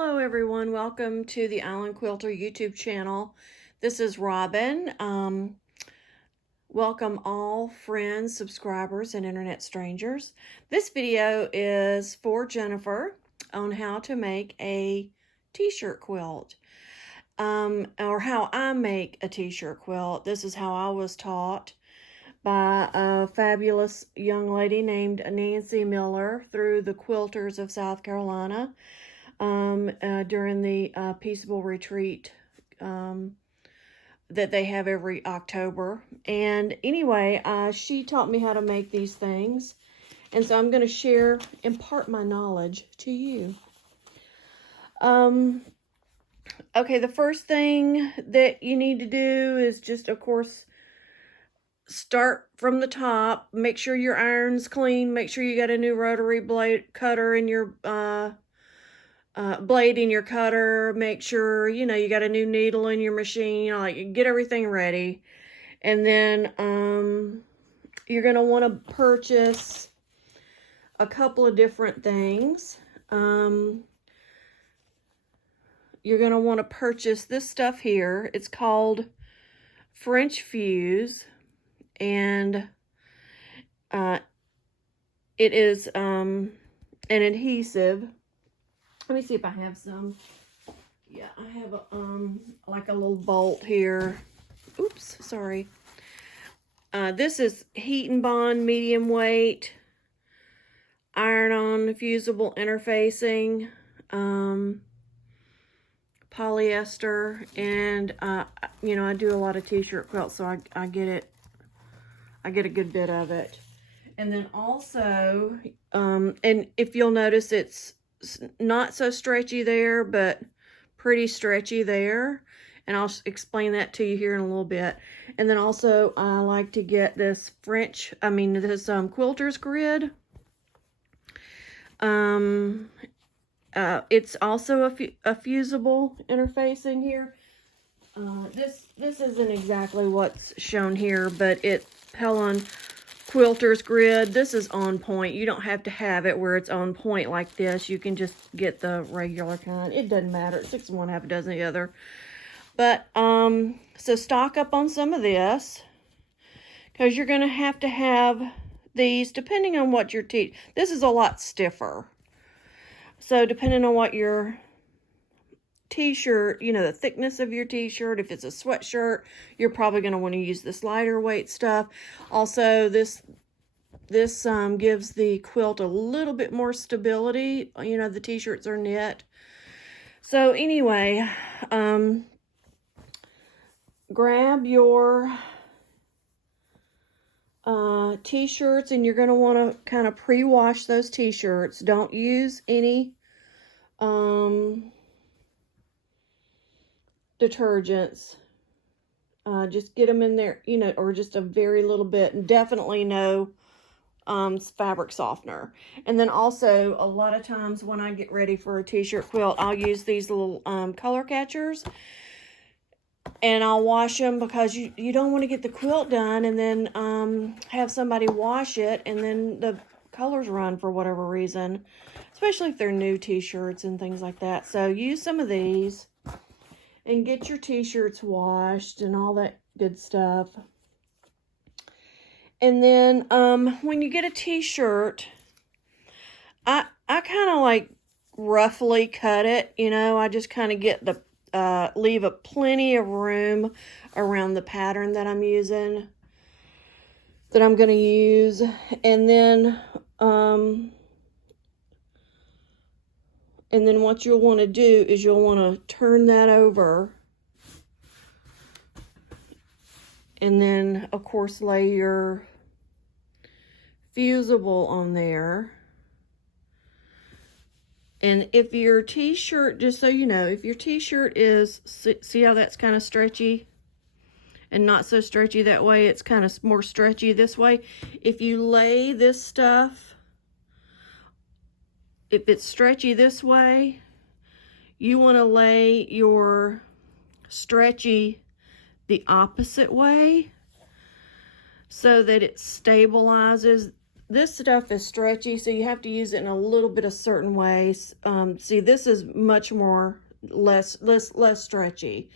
Hello everyone, welcome to the Island Quilter YouTube channel. This is Robin. Welcome all friends, subscribers, and internet strangers. This video is for Jennifer on how to make a t-shirt quilt, or how I make a t-shirt quilt. This is how I was taught by a fabulous young lady named Nancy Miller through the Quilters of South Carolina. During the Peaceable Retreat that they have every October. And anyway, she taught me how to make these things. And so I'm going to impart my knowledge to you. Okay, the first thing that you need to do is just, of course, start from the top. Make sure your iron's clean. Make sure you got a new rotary blade cutter in your blade in your cutter. Make sure you got a new needle in your machine. Like, get everything ready, and then you're gonna want to purchase a couple of different things. You're gonna want to purchase this stuff here. It's called French Fuse, and it is an adhesive. Let me see if I have some. Yeah, I have a, like a little bolt here. Oops, sorry. This is Heat and Bond medium weight, iron-on fusible interfacing, polyester, and I do a lot of t-shirt quilts, so I get it. I get a good bit of it. And then also, and if you'll notice, it's not so stretchy there, but pretty stretchy there, and I'll explain that to you here in a little bit. And then also I like to get this quilter's grid. It's also a fusible interfacing here. This isn't exactly what's shown here, but it's Helen Quilter's grid. This is on point. You don't have to have it where it's on point like this. You can just get the regular kind. It doesn't matter. It's 6 of one, half a dozen of the other. But so stock up on some of this, because you're going to have these depending on what your this is a lot stiffer. So depending on what your t-shirt, the thickness of your t-shirt, if it's a sweatshirt, you're probably going to want to use this lighter weight stuff. Also, this gives the quilt a little bit more stability. The t-shirts are knit. So anyway, grab your t-shirts, and you're going to want to kind of pre-wash those t-shirts. Don't use any detergents. Just get them in there, or just a very little bit, and definitely no fabric softener. And then also, a lot of times when I get ready for a t-shirt quilt, I'll use these little color catchers, and I'll wash them, because you don't want to get the quilt done and then have somebody wash it and then the colors run for whatever reason, especially if they're new t-shirts and things like that. So use some of these and get your t-shirts washed and all that good stuff. And then when you get a t-shirt, I kind of like roughly cut it. I just kind of get the leave plenty of room around the pattern that I'm using, that I'm going to use. And then what you'll want to do is you'll want to turn that over, and then of course lay your fusible on there. And if your t-shirt, just so you know, if your t-shirt is, see how that's kind of stretchy and not so stretchy that way, it's kind of more stretchy this way. If you lay this stuff, if it's stretchy this way, you want to lay your stretchy the opposite way, so that it stabilizes this stuff is stretchy, so you have to use it in a little bit of certain ways. See, this is much more less stretchy.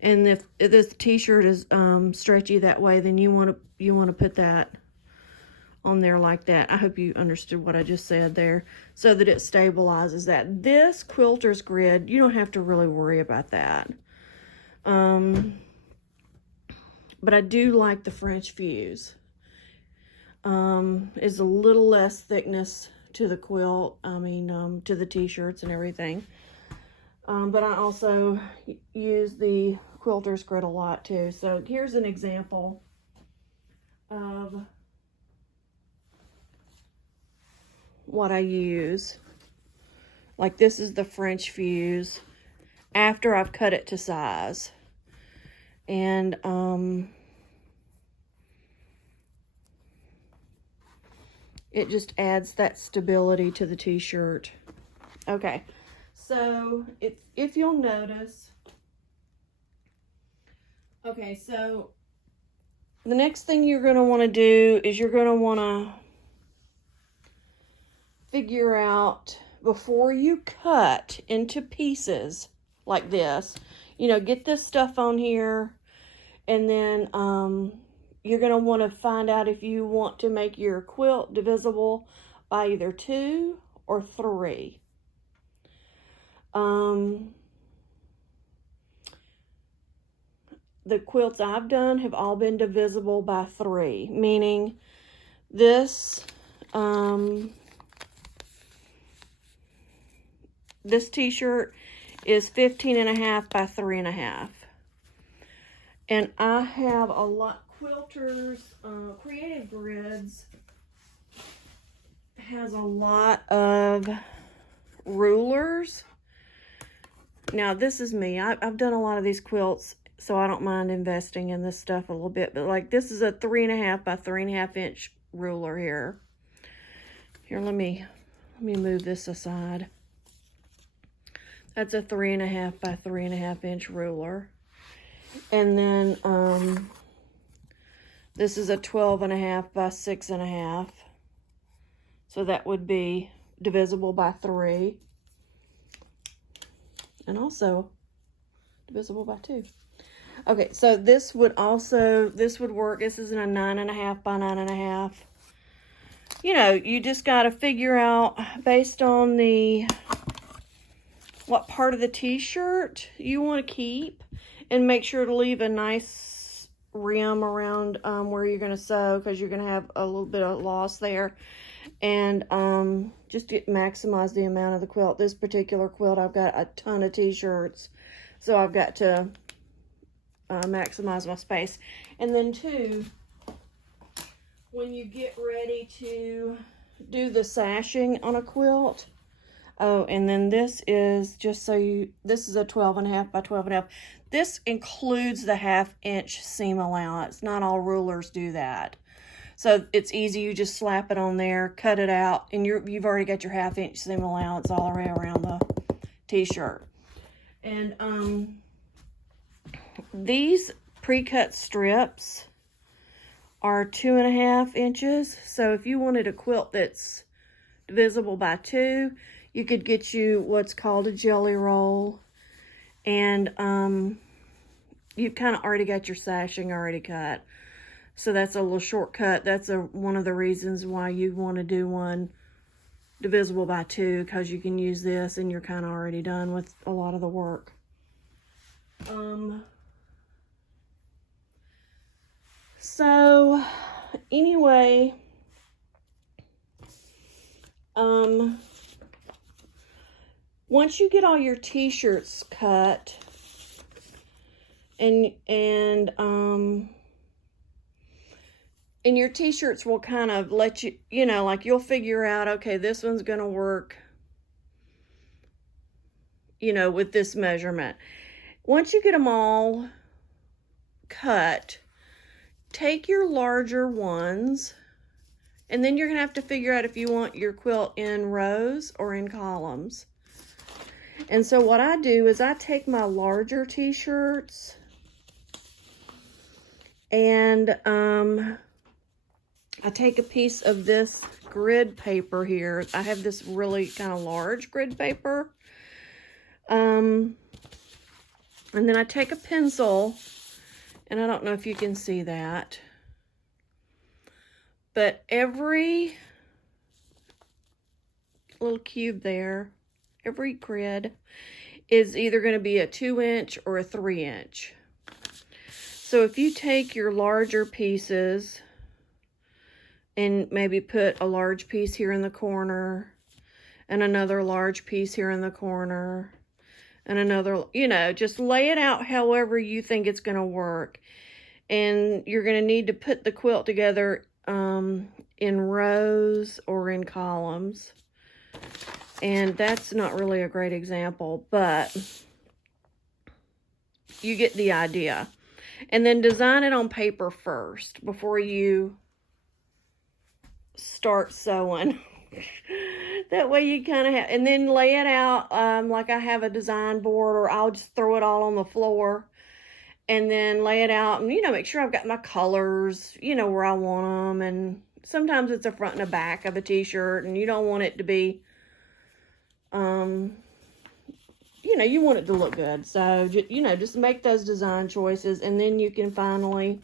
And if this T-shirt is stretchy that way, then you want to put that on there like that. I hope you understood what I just said there, so that it stabilizes that. This quilter's grid, you don't have to really worry about that. But I do like the French fuse. Is a little less thickness to the quilt, to the T-shirts and everything. But I also use the quilter's grid a lot too. So here's an example of what I use. Like, this is the French fuse after I've cut it to size. And it just adds that stability to the T-shirt. Okay, so if you'll notice, okay, so the next thing you're going to want to do is you're going to want to figure out, before you cut into pieces like this, you know, get this stuff on here, and then you're going to want to find out if you want to make your quilt divisible by either 2 or 3. The quilts I've done have all been divisible by 3, meaning this this T-shirt is 15.5 by 3.5. And I have a lot, Quilters, Creative Grids has a lot of rulers. Now, this is me. I've done a lot of these quilts, so I don't mind investing in this stuff a little bit. But like, this is a 3.5 by 3.5 inch ruler here. Here, let me move this aside. That's a 3.5 by 3.5 inch ruler. And then this is a 12.5 by 6.5. So that would be divisible by 3. And also divisible by 2. Okay, so this would work. This is in a 9.5 by 9.5. You know, you just got to figure out, based on what part of the T-shirt you want to keep, and make sure to leave a nice rim around where you're going to sew, because you're going to have a little bit of loss there. And just to maximize the amount of the quilt. This particular quilt, I've got a ton of T-shirts, so I've got to maximize my space. And then too, when you get ready to do the sashing on a quilt, oh, and then this is, just so you, this is a 12.5 by 12.5. This includes the 1/2 inch seam allowance. Not all rulers do that. So it's easy. You just slap it on there, cut it out, and you've already got your 1/2 inch seam allowance all the way around the T-shirt. And these pre-cut strips are 2.5 inches. So if you wanted a quilt that's divisible by 2, you could get you what's called a jelly roll, and you've kind of already got your sashing already cut. So that's a little shortcut. That's one of the reasons why you want to do one divisible by 2, because you can use this and you're kind of already done with a lot of the work. So anyway, once you get all your T-shirts cut, and your T-shirts will kind of let you, you know, like, you'll figure out, okay, this one's going to work, you know, with this measurement. Once you get them all cut, take your larger ones, and then you're going to have to figure out if you want your quilt in rows or in columns. And so what I do is I take my larger T-shirts, and I take a piece of this grid paper here. I have this really kind of large grid paper. And then I take a pencil, and I don't know if you can see that, but every little cube there, every grid is either going to be a 2-inch or a 3-inch. So if you take your larger pieces and maybe put a large piece here in the corner and another large piece here in the corner and another, you know, just lay it out however you think it's going to work. And you're going to need to put the quilt together in rows or in columns. And that's not really a great example, but you get the idea. And then design it on paper first before you start sewing. That way you kind of have, and then lay it out like I have a design board, or I'll just throw it all on the floor and then lay it out, and, you know, make sure I've got my colors, you know, where I want them. And sometimes it's a front and a back of a t-shirt, and you don't want it to be, you know, you want it to look good. So, you know, just make those design choices, and then you can finally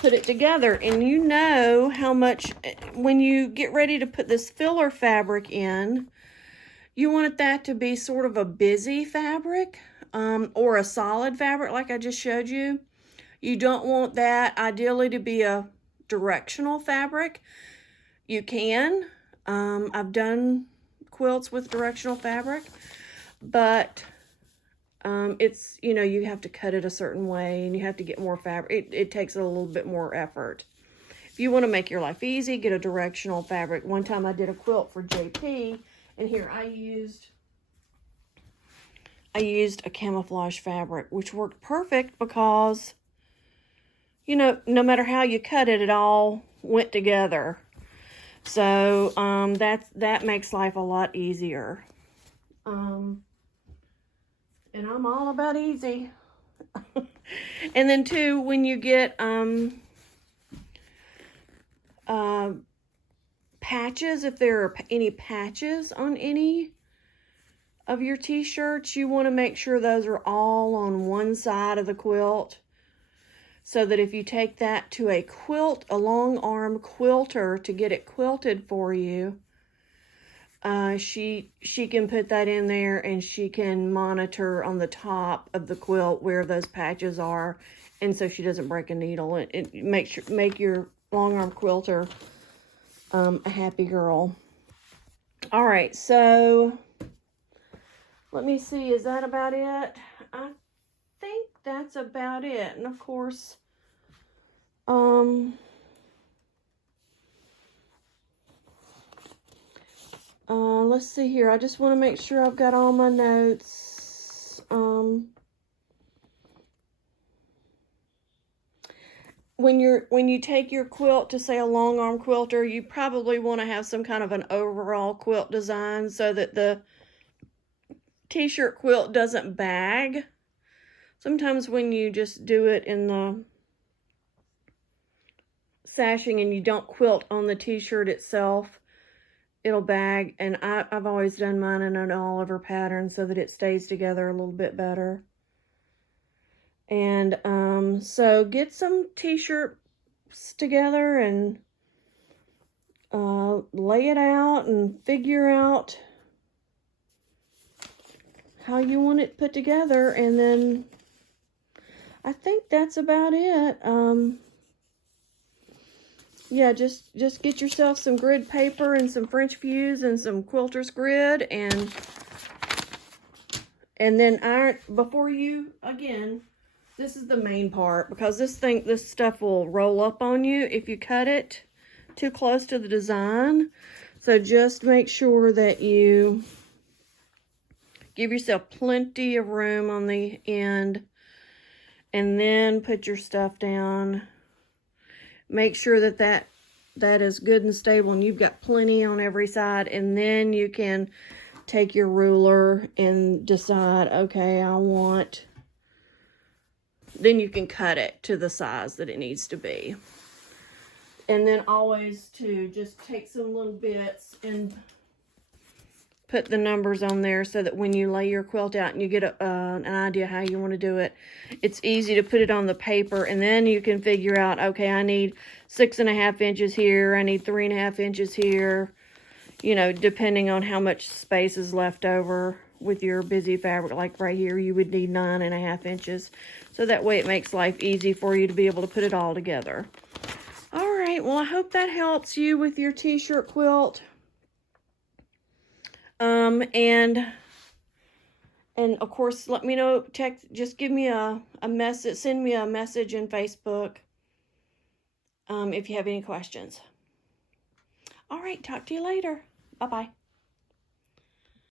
put it together. And you know how much, when you get ready to put this filler fabric in, you want that to be sort of a busy fabric, or a solid fabric like I just showed you. You don't want that ideally to be a directional fabric. You can. I've done quilts with directional fabric, but it's, you know, you have to cut it a certain way, and you have to get more fabric. It takes a little bit more effort. If you want to make your life easy, get a directional fabric. One time I did a quilt for JP, and here I used a camouflage fabric, which worked perfect because, you know, no matter how you cut it, it all went together. So that makes life a lot easier. And I'm all about easy. And then too, when you get patches, if there are any patches on any of your t-shirts, you want to make sure those are all on one side of the quilt, so that if you take that to a long arm quilter to get it quilted for you, she can put that in there, and she can monitor on the top of the quilt where those patches are, and so she doesn't break a needle. It make your long arm quilter a happy girl. All right, so let me see, is that about it? I think that's about it. And of course, let's see here. I just want to make sure I've got all my notes. When you take your quilt to, say, a long arm quilter, you probably want to have some kind of an overall quilt design so that the t-shirt quilt doesn't bag. Sometimes when you just do it in the sashing and you don't quilt on the t-shirt itself, it'll bag. And I've always done mine in an all-over pattern so that it stays together a little bit better. And so get some t-shirts together and lay it out and figure out how you want it put together. And then I think that's about it. Yeah, just get yourself some grid paper and some French fuse and some quilter's grid, and then iron before you, again, this is the main part, because this stuff will roll up on you if you cut it too close to the design. So just make sure that you give yourself plenty of room on the end, and then put your stuff down. Make sure that is good and stable, and you've got plenty on every side. And then you can take your ruler and decide, okay, then you can cut it to the size that it needs to be. And then always to just take some little bits and put the numbers on there so that when you lay your quilt out and you get an idea how you want to do it, it's easy to put it on the paper, and then you can figure out, okay, I need 6.5 inches here, I need 3.5 inches here, you know, depending on how much space is left over with your busy fabric. Like right here, you would need 9.5 inches. So that way it makes life easy for you to be able to put it all together. All right, well, I hope that helps you with your T-shirt quilt. And of course, let me know, just give me a message, send me a message in Facebook if you have any questions. All right, talk to you later. Bye-bye.